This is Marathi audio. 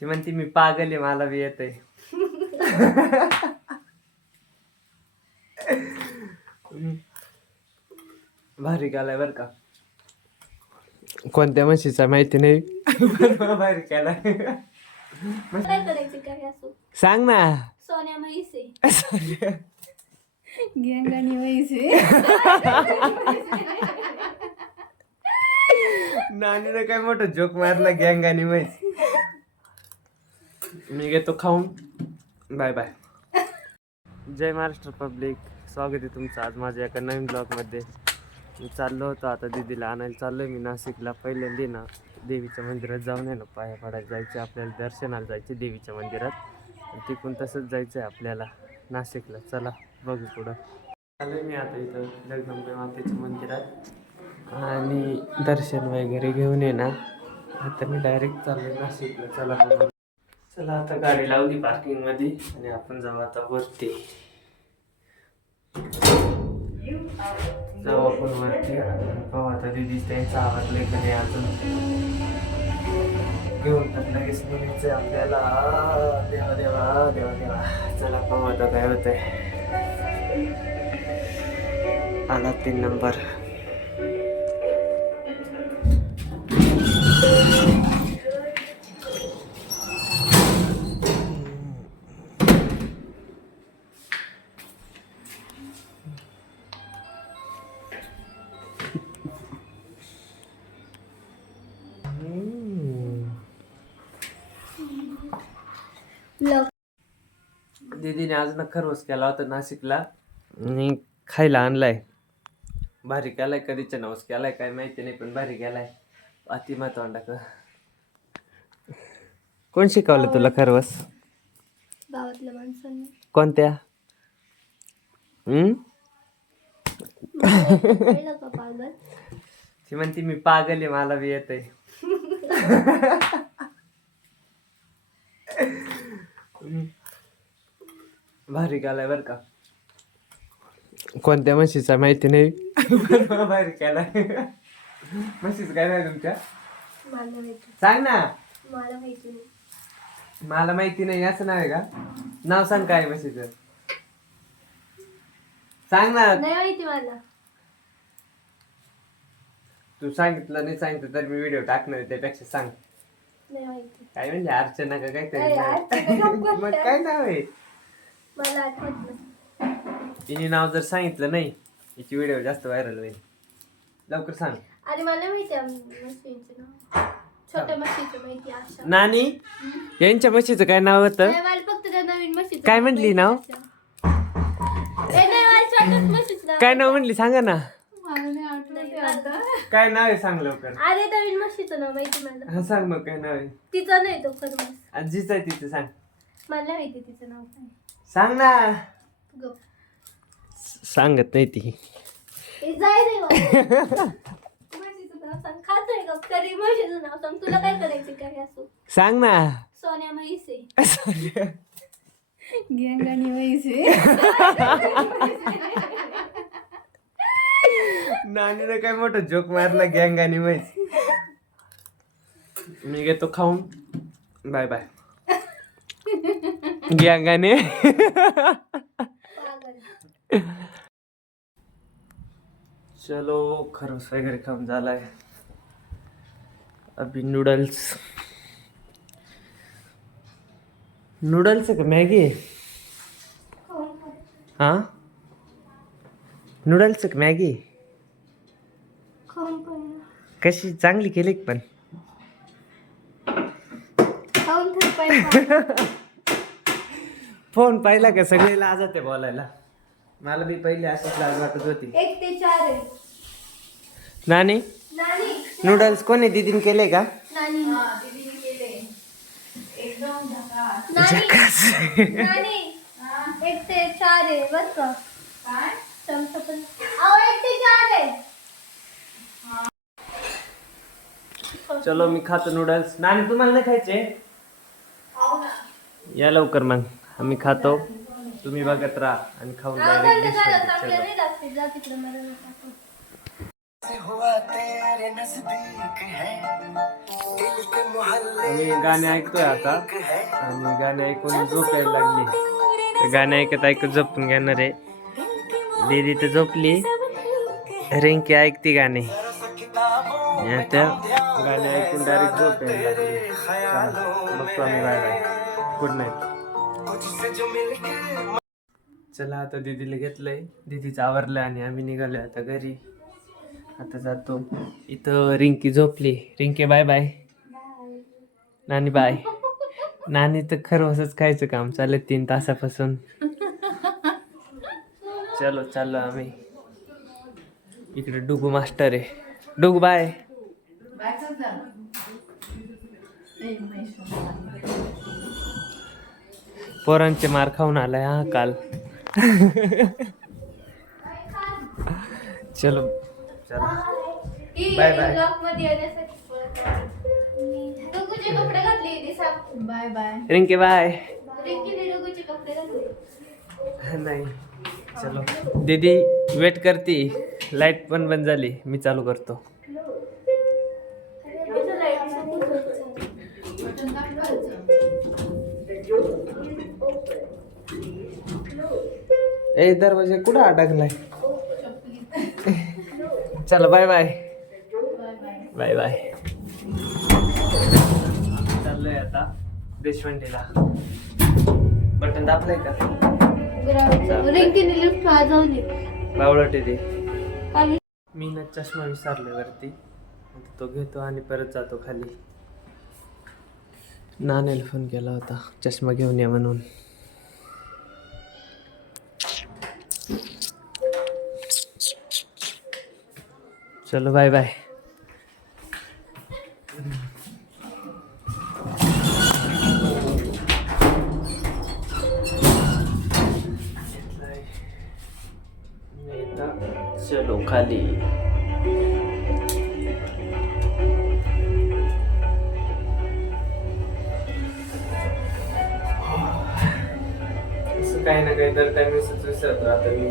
ती म्हणते मी पागल आहे, मला बी येतंय. भारी गालाय बर का. कोणत्या म्हशीचा माहिती नाही. भारी केलाय. काय करायचं काय असो. सांग ना. सोन्या म्हैसे. गेंगानी वैसे. नानीनं काय मोठं जोक मारला गँगानी म्हैस. मी घेतो खाऊन. Bye bye. जय महाराष्ट्र पब्लिक, स्वागत आहे तुमचं आज माझ्या एका नवीन ब्लॉगमध्ये. मी चाललो होतो आता दीदीला आणायला चाललोय मी नाशिकला. पहिल्यांदा ना देवीच्या मंदिरात जाऊन आहे ना पाया पडायला जायचं आपल्याला, दर्शनाला जायचे देवीच्या मंदिरात. तिकडून तसंच जायचं आहे आपल्याला नाशिकला. चला बघू पुढं. आलोय मी आता इथं जगदंबे मातेच्या मंदिरात आणि दर्शन वगैरे घेऊन ये ना. आता मी डायरेक्ट चाललोय नाशिकला. चला बघू. चला आता गाडी लावली पार्किंगमध्ये आणि आपण जाऊ आता वरती. जाऊ आपण वरती. पाहू आता दिदी त्यांचा आवडले का नाही अजून. घेऊन तर लगेच निघायचं आपल्याला. देवा देवा देवा देवा. चला पाहू आता काय होतंय. आला 3 नंबर. दीदीने आज ना खरवस केला होता नाशिकला आणि खायला आणलाय. भारी केलाय. कधीच्या नवस केलाय काय माहिती नाही पण भारी केलाय. अति महत्वांडा का. कोण शिकवलं तुला खरवस? गावातल्या माणसांनी. कोणत्या? कळलं का पागल? ती म्हणते मी पागल आहे, मला बी येतंय. भारी गालाय बर का. कोणत्या म्हशीचा माहिती नाही. भारी केलाय. म्हशीच काय नाही तुमच्या? मला माहिती. सांग ना. मला माहिती नाही. मला माहिती नाही असं नाव आहे का? नाव सांग काय म्हशीचं. सांग ना. नाही माहिती मला. तू सांगितलं नाही सांगितलं तर मी व्हिडिओ टाकणार त्यापेक्षा सांग. नाही माहिती. काय म्हणजे अर्चना का काहीतरी अरे, नाव? अर्चना नको मग काय नाव आहे? मला आठवत नाही. तिने नाव जर सांगितलं नाही याची व्हिडिओ जास्त व्हायरल होईल. लवकर सांग. अरे मला माहिती आहे म्हशीचं नाव. छोट्या म्हशीचं माहिती आहे. आशा. नानी यांच्या म्हशीचं काय नाव होतं? नाही, मला फक्त त्या नवीन म्हशीचं काय म्हणली नाव? नाही, मला छोट्याच म्हशीचं नाव. काय नाव म्हणली सांगा ना. मला नाही आठवत आता. काय नाव आहे सांग लवकर. अरे नवीन म्हशीचं नाव माहिती मला. हा सांग मग काय नाव आहे. तिचं नाही तो खरवस. आजीचं आहे तिचं सांग. मला नाही माहिती तिचं नाव काय. सांग ना. गप. सांगत नाही ती. ए, जाय रे बाबा. म्हशीचं नाव सांग. खातोय गप तरी म्हशीचं नाव सांग. तुला काय करायचं काय असो. सांग ना. सोन्या म्हैसे. गेंगानी वैसे. नानीनं काय मोठं जोक मारला गँगानी म्हैस. मी घेतो खाऊन. Bye bye. गँगाने. पागल. चलो खरंच वगैरे खाऊन झालाय. अभी नूडल्स. नूडल्स का मॅगी? हा नूडल्स का मॅगी? खाऊन पण. कशी चांगली केली का पण? खाऊन तर पाहिजे. फोन पाहिला का सगळे लाजत आहे बोलायला. मला बी पहिली अशीच लाज वाटत होती. 1 ते 4 आहे. नानी नानी. नूडल्स कोणी दीदीने केले का? नानी. दीदीने केले एकदम झकास. नानी. नानी. 1 ते 4 आहे बस का. काय चमचा पण. अहो 1 ते 4 आहे. चलो मी खातो नूडल्स. नानी तुम्हाला नाही खायचे? खाऊ ना. या लवकर मग आम्ही खातो. तुम्ही बघत राहा आणि खाऊन अहो, direct थंड झालं dish चांगलं मध्ये. नाही लागते. जा तिकडे मला नको. आम्ही गाणे ऐकतोय आता आणि गाणे ऐकून झोप यायला लागली. ते गाणे ऐकत ऐकत झोपून घेणार आहे. दीदी तर झोपली, रिंकी ऐकती गाणे. आता गाणे ऐकून डायरेक्ट झोप यायला लागली. चला बघतो आम्ही. Bye bye, good night. चला आता दीदीला घेतलंय, दीदीचं आवरलं आणि आम्ही निघालोय आता घरी. आता जातो. इथं रिंकी झोपली. Rinki bye bye. नानी बाय. नानी तर खरवसच खायचं काम चाललं 3 तासापासून. चलो चाललो आम्ही. इकडे डुगू मास्टर आहे. डुगू बाय. पोरांचे मार खाऊन आलाय हा काल. चलो चला बाय बाय. डुगूचे कपडे घातले. Bye bye. रिंकी बाय. रिंकीने डुगूचे कपडे घातले. नाही चलो. दीदी वेट करती. लाईट पण बंद झाली, मी चालू करतो. बटन दाखवायचं. ए दरवाजा कुठं अडकलाय? चलो बाय बाय. Bye bye. चाललोय आता देशवंडीला. बटन दाबलंय का? रिंकीने लिफ्ट वाजवली. बावळट आहे ते. खाली मी ना चष्मा विसरले वरती, तो घेतो आणि परत जातो खाली. नाण्याला फोन केला होता चष्मा घेऊन या म्हणून. चलो बाय बाय. चलो खाली. असं काही ना काही तर टाइम विसरतो आता मी.